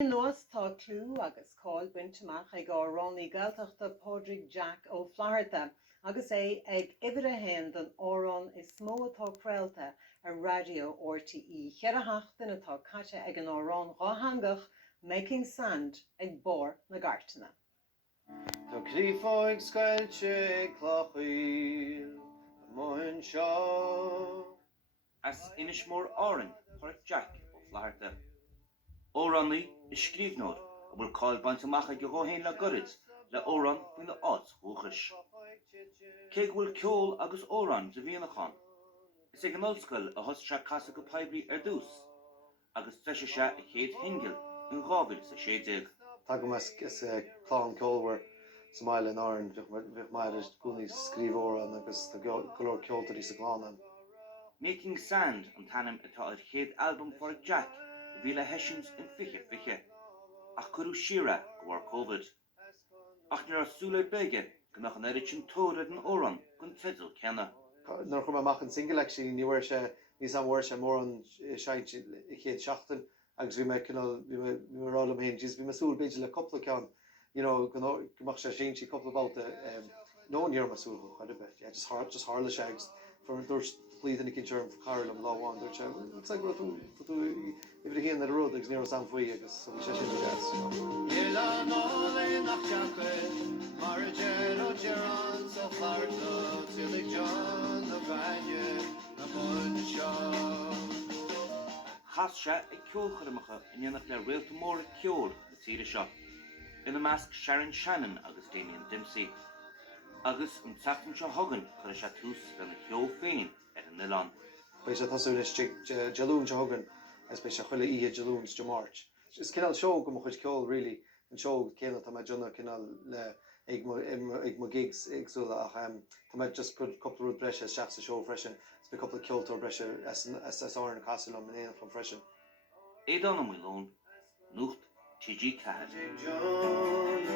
Nuacht TG4 agus cáil buinteach ag Árainn í Gaeltachta Padraig Jack ó Phláirte, agus é ag ibre a hen don Árainn is smó atá creaalta ar radio RTE. Chear a heachtain atá caite ag an Árainn ráthangach making sand ag bór na gartainna. Tá crífáig scailte clochaíl moin seo. As inis mór Árainn, Padraig Jack ó Phláirte. Árainn is scríbnóir a bhfuil cáil baint amach ag gothain le gorid le Árainn faoin le áit thuachais. Cé bhfuil ceol agus Árainn de bhíonachán. Is ag an ollscoil a thosaiste casa go poiblí ar dús, agus treise se a chéad singil in ghábhail sa 16. Tá go is clán ceolhar sa maiile in Aran, bhíoh maiile gúnaí scríbhóra agus tá golóir ceoltarí sa gláán. Making Sand an tanim atá ar chéad album Padraig Jack bhíle heisins in fiche, ach curú siire go bhar Covid. Ach nuair súla beige go nach an éiritin tóra an Árainn gon tedal cena. Nar chum amach an singil actually ní bhfuair sé níos an bhfuair sé mór an seint i chéad seachtain agus bhí me rála am héin, bhí me súil beidir le coppla ceann, gomach sé séintí coppla báta nóíar me súil go chuide bit, just hála sé agus for dúirt plíad in cinsearm Carol am láháin dúirt sé, looks like tú ibre héan ar ród agus níor san faoi agus so bhí sé sin go gas. Ila nóla nach teacail, mar a déir ó Aran sa Phláirte, tuilig John na bhaine na moin seo. Chas se ag ceolchormacha in dhéanach le réalta mór ceol na tíre seo. Ina measc Sharon Shannon agus Damien Dempsey. Agus an tachtan seo thugann chuir se tús le na ceol féin ar an Luain. Bei sé tasúil is jalún se thugann as bei sé chuile ihe jalúns de March. Is cinál seo go mo chuid ceol really an seo céanna tá dúna cinál le ag mo gigs agsúla ach tá me just put couple rud breise seach sa seo freisin is be couple ceoltóir breise as Árainn Castle am in from freisin. Éadán am Luain, Nuacht TG4.